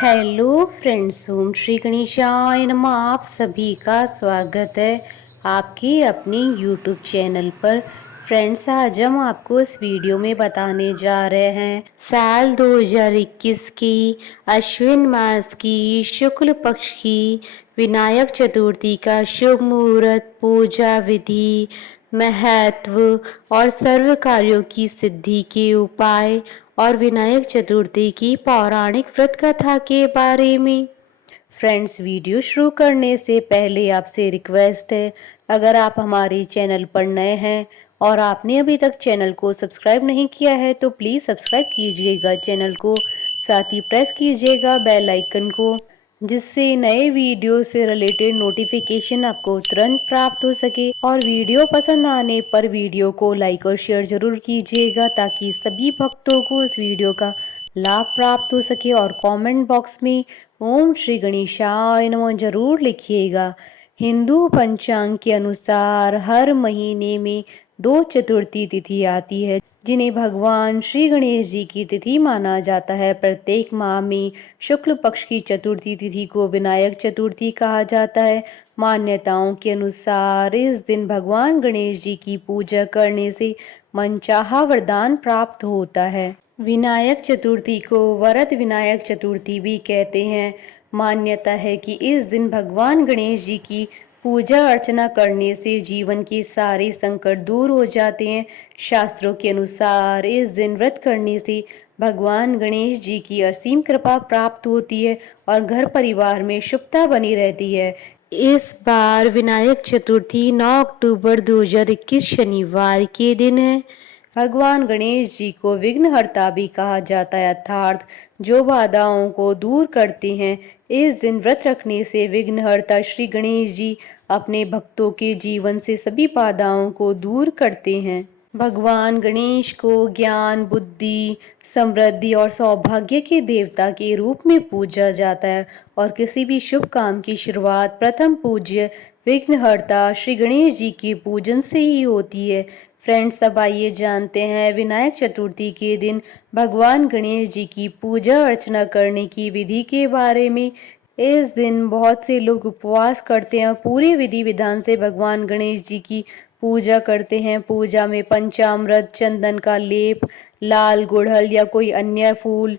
Hello friends, ओम श्री गणेशाय नमः। आप सभी का स्वागत है आपके अपने यूट्यूब चैनल पर। फ्रेंड्स, आज हम आपको इस वीडियो में बताने जा रहे हैं साल 2021 की अश्विन मास की शुक्ल पक्ष की विनायक चतुर्थी का शुभ मुहूर्त, पूजा विधि, महत्व और सर्व कार्यों की सिद्धि के उपाय और विनायक चतुर्थी की पौराणिक व्रत कथा के बारे में। फ्रेंड्स, वीडियो शुरू करने से पहले आपसे रिक्वेस्ट है, अगर आप हमारे चैनल पर नए हैं और आपने अभी तक चैनल को सब्सक्राइब नहीं किया है तो प्लीज़ सब्सक्राइब कीजिएगा चैनल को, साथ ही प्रेस कीजिएगा बेल आइकन को, जिससे नए वीडियो से रिलेटेड नोटिफिकेशन आपको तुरंत प्राप्त हो सके। और वीडियो पसंद आने पर वीडियो को लाइक और शेयर जरूर कीजिएगा ताकि सभी भक्तों को इस वीडियो का लाभ प्राप्त हो सके। और कमेंट बॉक्स में ओम श्री गणेशाय नमः जरूर लिखिएगा। हिंदू पंचांग के अनुसार हर महीने में 2 चतुर्थी तिथि आती है जिन्हें भगवान श्री गणेश जी की तिथि माना जाता है। प्रत्येक माह में शुक्ल पक्ष की चतुर्थी तिथि को विनायक चतुर्थी कहा जाता है। मान्यताओं के अनुसार इस दिन भगवान गणेश जी की पूजा करने से मनचाहा वरदान प्राप्त होता है। विनायक चतुर्थी को वरद विनायक चतुर्थी भी कहते हैं। मान्यता है कि इस दिन भगवान गणेश जी की पूजा अर्चना करने से जीवन के सारे संकट दूर हो जाते हैं। शास्त्रों के अनुसार इस दिन व्रत करने से भगवान गणेश जी की असीम कृपा प्राप्त होती है और घर परिवार में शुभता बनी रहती है। इस बार विनायक चतुर्थी 9 अक्टूबर 2021 शनिवार के दिन है। भगवान गणेश जी को विघ्नहर्ता भी कहा जाता है, अर्थात जो बाधाओं को दूर करते हैं। इस दिन व्रत रखने से विघ्नहर्ता श्री गणेश जी अपने भक्तों के जीवन से सभी बाधाओं को दूर करते हैं। भगवान गणेश को ज्ञान, बुद्धि, समृद्धि और सौभाग्य के देवता के रूप में पूजा जाता है और किसी भी शुभ काम की शुरुआत प्रथम पूज्य विघ्नहर्ता श्री गणेश जी के पूजन से ही होती है। फ्रेंड्स, अब आइए जानते हैं विनायक चतुर्थी के दिन भगवान गणेश जी की पूजा अर्चना करने की विधि के बारे में। इस दिन बहुत से लोग उपवास करते हैं, पूरे विधि विधान से भगवान गणेश जी की पूजा करते हैं। पूजा में पंचामृत, चंदन का लेप, लाल गुड़हल या कोई अन्य फूल,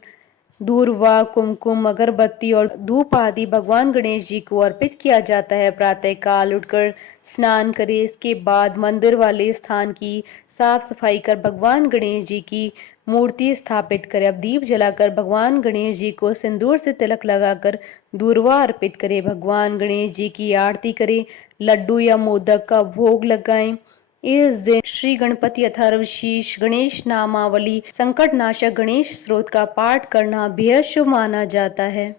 दूर्वा, कुमकुम, अगरबत्ती और धूप आदि भगवान गणेश जी को अर्पित किया जाता है। प्रातः काल उठकर स्नान करें, इसके बाद मंदिर वाले स्थान की साफ सफाई कर भगवान गणेश जी की मूर्ति स्थापित करें। अब दीप जलाकर भगवान गणेश जी को सिंदूर से तिलक लगाकर दूर्वा अर्पित करें। भगवान गणेश जी की आरती करें, लड्डू या मोदक का भोग लगाएं। इस दिन श्री गणपति अथर्वशीर्ष, गणेश नामावली, संकट नाशक गणेश स्रोत का पाठ करना बेहद शुभ माना जाता है।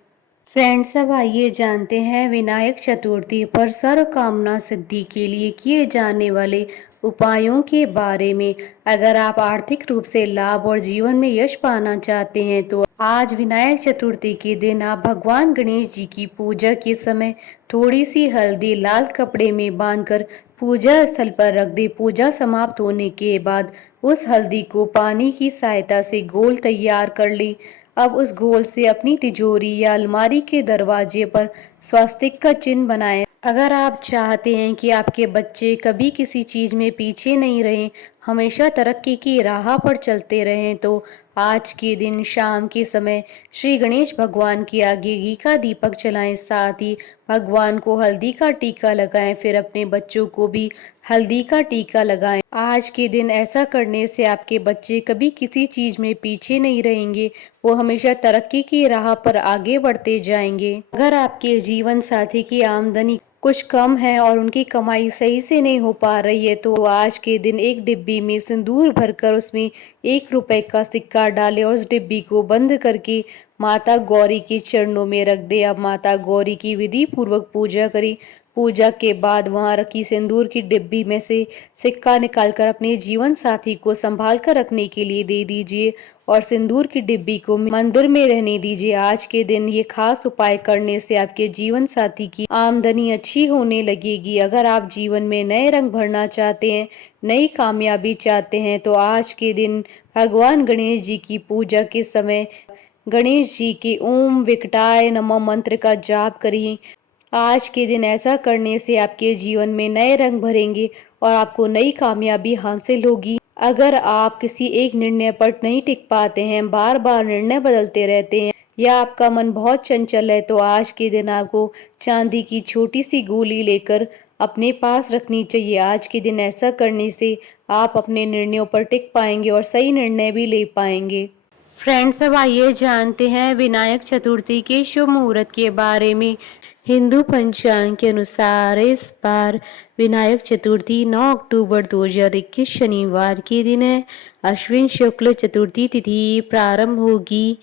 फ्रेंड्स, अब आइए जानते हैं विनायक चतुर्थी पर सर्व कामना सिद्धि के लिए किए जाने वाले उपायों के बारे में। अगर आप आर्थिक रूप से लाभ और जीवन में यश पाना चाहते हैं तो आज विनायक चतुर्थी के दिन आप भगवान गणेश जी की पूजा के समय थोड़ी सी हल्दी लाल कपड़े में बांधकर पूजा स्थल पर रख दे। पूजा समाप्त होने के बाद उस हल्दी को पानी की सहायता से घोल तैयार कर ले। अब उस घोल से अपनी तिजोरी या अलमारी के दरवाजे पर स्वास्तिक का चिन्ह बनाएं। अगर आप चाहते हैं कि आपके बच्चे कभी किसी चीज में पीछे नहीं रहें, हमेशा तरक्की की राह पर चलते रहें, तो आज के दिन शाम के समय श्री गणेश भगवान के आगे घी का दीपक जलाएं, साथ ही भगवान को हल्दी का टीका लगाएं, फिर अपने बच्चों को भी हल्दी का टीका लगाएं। आज के दिन ऐसा करने से आपके बच्चे कभी किसी चीज में पीछे नहीं रहेंगे, वो हमेशा तरक्की की राह पर आगे बढ़ते जाएंगे। अगर आपके जीवन साथी की आमदनी कुछ कम है और उनकी कमाई सही से नहीं हो पा रही है तो आज के दिन एक डिब्बी में सिंदूर भरकर उसमें 1 रुपए का सिक्का डालें और उस डिब्बी को बंद करके माता गौरी के चरणों में रख दे। अब माता गौरी की विधि पूर्वक पूजा करें। पूजा के बाद वहां रखी सिंदूर की डिब्बी में से सिक्का निकालकर अपने जीवन साथी को संभाल कर रखने के लिए दे दीजिए और सिंदूर की डिब्बी को मंदिर में रहने दीजिए। आज के दिन ये खास उपाय करने से आपके जीवन साथी की आमदनी अच्छी होने लगेगी। अगर आप जीवन में नए रंग भरना चाहते हैं, नई कामयाबी चाहते हैं तो आज के दिन भगवान गणेश जी की पूजा के समय गणेश जी के ओम विकटाय नमः मंत्र का जाप करिए। आज के दिन ऐसा करने से आपके जीवन में नए रंग भरेंगे और आपको नई कामयाबी हासिल होगी। अगर आप किसी एक निर्णय पर नहीं टिक पाते हैं, बार बार निर्णय बदलते रहते हैं या आपका मन बहुत चंचल है, तो आज के दिन आपको चांदी की छोटी सी गोली लेकर अपने पास रखनी चाहिए। आज के दिन ऐसा करने से आप अपने निर्णयों पर टिक पाएंगे और सही निर्णय भी ले पाएंगे। फ्रेंड्स, अब आइए जानते हैं विनायक चतुर्थी के शुभ मुहूर्त के बारे में। हिंदू पंचांग के अनुसार इस बार विनायक चतुर्थी 9 अक्टूबर 2021 शनिवार के दिन है। अश्विन शुक्ल चतुर्थी तिथि प्रारंभ होगी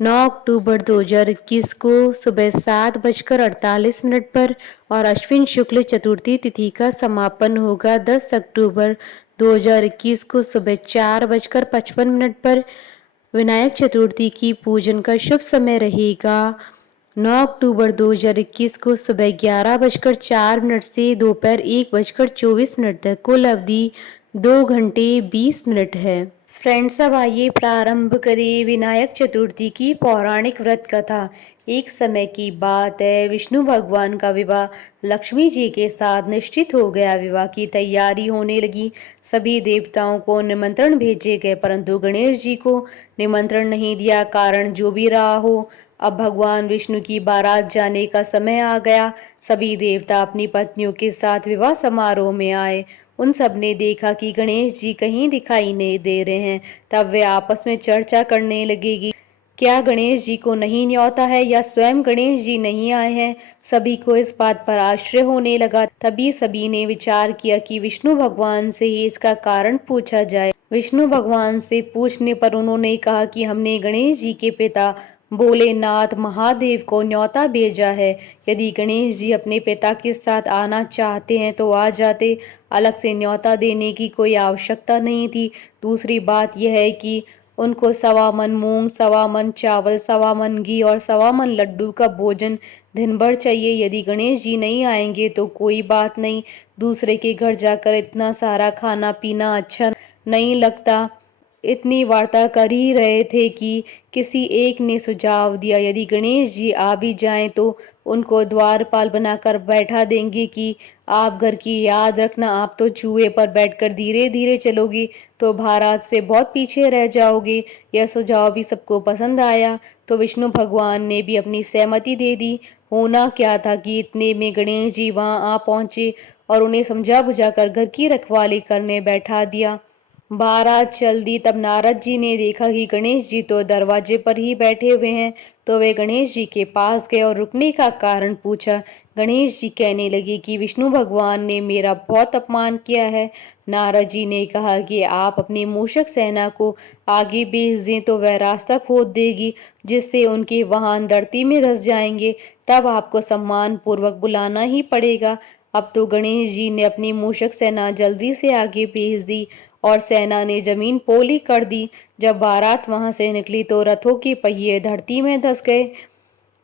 9 अक्टूबर 2021 को सुबह 7:48 पर और अश्विन शुक्ल चतुर्थी तिथि का समापन होगा 10 अक्टूबर 2021 को सुबह 4:55 पर। विनायक चतुर्थी की पूजन का शुभ समय रहेगा 9 अक्टूबर 2021 को सुबह 11:04 से दोपहर 1:24 तक। कुल अवधि 2 घंटे 20 मिनट है। फ्रेंड्स, अब आइए प्रारंभ करें विनायक चतुर्थी की पौराणिक व्रत कथा। एक समय की बात है, विष्णु भगवान का विवाह लक्ष्मी जी के साथ निश्चित हो गया। विवाह की तैयारी होने लगी। सभी देवताओं को निमंत्रण भेजे गए, परंतु गणेश जी को निमंत्रण नहीं दिया। कारण जो भी रहा हो, अब भगवान विष्णु की बारात जाने का समय आ गया। सभी देवता अपनी पत्नियों के साथ विवाह समारोह में आए। उन सब ने देखा कि गणेश जी कहीं दिखाई नहीं दे रहे हैं। तब वे आपस में चर्चा करने लगेगी, क्या गणेश जी को नहीं न्योता है या स्वयं गणेश जी नहीं आए हैं। सभी को इस बात पर आश्चर्य होने लगा। तभी सभी ने विचार किया कि विष्णु भगवान से ही इसका कारण पूछा जाए। विष्णु भगवान से पूछने पर उन्होंने कहा कि हमने गणेश जी के पिता भोलेनाथ महादेव को न्योता भेजा है। यदि गणेश जी अपने पिता के साथ आना चाहते हैं तो आ जाते, अलग से न्योता देने की कोई आवश्यकता नहीं थी। दूसरी बात यह है कि उनको 1.25 मन मूंग, 1.25 मन चावल, 1.25 मन घी और 1.25 मन लड्डू का भोजन दिन भर चाहिए। यदि गणेश जी नहीं आएंगे तो कोई बात नहीं, दूसरे के घर जाकर इतना सारा खाना पीना अच्छा नहीं लगता। इतनी वार्ता कर ही रहे थे कि किसी एक ने सुझाव दिया, यदि गणेश जी आ भी जाएं तो उनको द्वारपाल बनाकर बैठा देंगे कि आप घर की याद रखना, आप तो चूहे पर बैठकर धीरे धीरे चलोगे तो बारात से बहुत पीछे रह जाओगे। यह सुझाव भी सबको पसंद आया, तो विष्णु भगवान ने भी अपनी सहमति दे दी। होना क्या था कि इतने में गणेश जी वहां आ पहुंचे और उन्हें समझा बुझाकर घर की रखवाली करने बैठा दिया। बारात चल दी। तब नारद जी ने देखा कि गणेश जी तो दरवाजे पर ही बैठे हुए हैं, तो वे गणेश जी के पास गए और रुकने का कारण पूछा। गणेश जी कहने लगे कि विष्णु भगवान ने मेरा बहुत अपमान किया है। नारद जी ने कहा कि आप अपनी मूषक सेना को आगे भेज दें तो वह रास्ता खोद देगी, जिससे उनके वाहन धरती में धंस जाएंगे। तब आपको सम्मान पूर्वक बुलाना ही पड़ेगा। अब तो गणेश जी ने अपनी मूषक सेना जल्दी से आगे भेज दी और सेना ने जमीन पोली कर दी। जब बारात वहां से निकली तो रथों के पहिए धरती में धंस गए।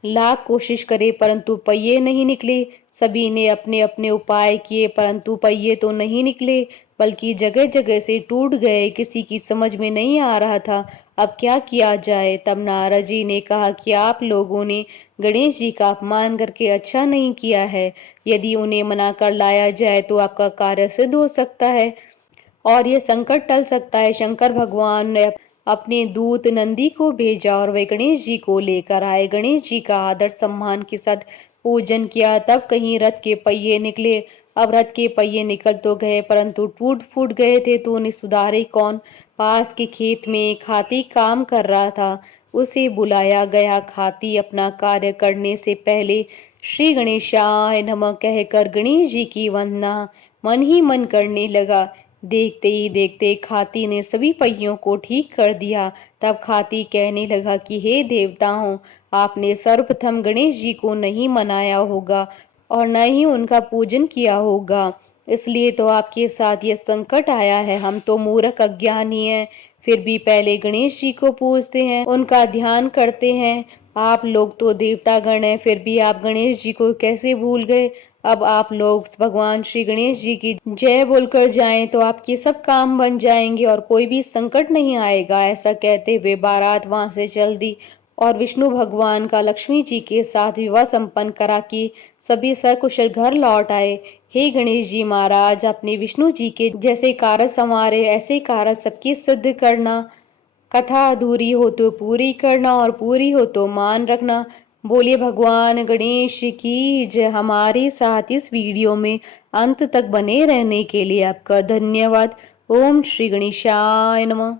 लाख कोशिश करे परंतु पहिए नहीं निकले। सभी ने अपने अपने उपाय किए परंतु पहिए तो नहीं निकले, बल्कि जगह जगह से टूट गए। किसी की समझ में नहीं आ रहा था अब क्या किया जाए। तब नारद जी ने कहा कि आप लोगों ने गणेश जी का अपमान करके अच्छा नहीं किया है। यदि उन्हें मना कर लाया जाए तो आपका कार्य सिद्ध हो सकता है और ये संकट टल सकता है। शंकर भगवान ने अपने दूत नंदी को भेजा और वे गणेश जी को लेकर आए। गणेश जी का आदर सम्मान के साथ पूजन किया। तब कहीं रथ के पहिए निकले। अब रथ के पहिए निकल तो गए परंतु टूट फूट गए थे, तो उन्हें सुधारे कौन। पास के खेत में एक हाथी काम कर रहा था, उसे बुलाया गया। हाथी अपना कार्य करने से पहले श्री गणेशाय नमः कहकर गणेश जी की वंदना मन ही मन करने लगा। देखते ही देखते खाती ने सभी पहियों को ठीक कर दिया। तब खाती कहने लगा कि हे देवताओं, आपने सर्वप्रथम गणेश जी को नहीं मनाया होगा और न ही उनका पूजन किया होगा, इसलिए तो आपके साथ ये संकट आया है। हम तो मूर्ख अज्ञानी हैं, फिर भी पहले गणेश जी को पूजते हैं, उनका ध्यान करते हैं। आप लोग तो देवतागण हैं, फिर भी आप गणेश जी को कैसे भूल गए। अब आप लोग भगवान श्री गणेश जी की जय बोलकर जाएं तो आपके सब काम बन जाएंगे और कोई भी संकट नहीं आएगा। ऐसा कहते हुए बारात वहां से चल दी और विष्णु भगवान का लक्ष्मी जी के साथ विवाह संपन्न करा के सभी सकुशल घर लौट आए। हे गणेश जी महाराज, अपने विष्णु जी के जैसे कार्य संवारे ऐसे कार्य सबके सिद्ध करना। कथा अधूरी हो तो पूरी करना और पूरी हो तो मान रखना। बोलिए भगवान गणेश की जय। हमारे साथ इस वीडियो में अंत तक बने रहने के लिए आपका धन्यवाद। ओम श्री गणेशाय नमः।